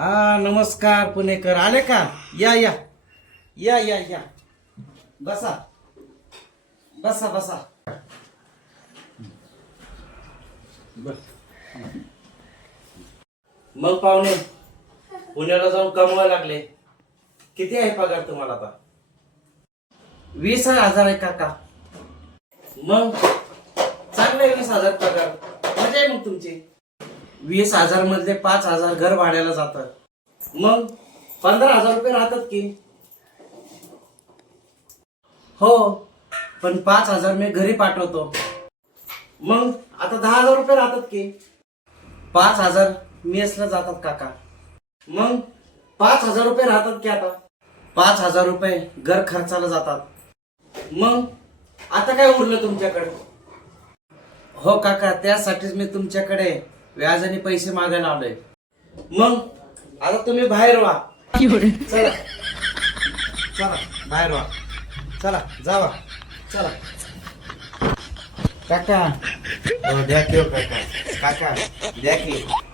नमस्कार पुणेकर, आले का? या या या या या, बसा बसा बसा. मग पाहुणे, पुण्याला जाऊन कमवायला लागले. किती आहे पगार तुम्हाला आता? 20,000 आहे काका. मग चांगलं आहे, 20,000 पगार. मजा आहे मग तुमची. 20,000 मधले 5,000 घर भाड्याला जातात. मग 15,000 रुपये राहतात की. हो, पण 5,000 मी घरी पाठवतो. मग आता 10,000 रुपये राहतात की. 5,000 मेसला जातात काका. मग 5,000 रुपये राहतात की. आता 5,000 रुपये घर खर्चाला जातात. मग आता काय उरलं तुमच्याकडे? हो काका, त्यासाठीच मी तुमच्याकडे व्याजाने पैसे मागायला आलोय. मग आता तुम्ही बाहेर व्हा. चला चला बाहेर व्हा. चला जावा. चला काका. द्या की हो काका. काका द्या की.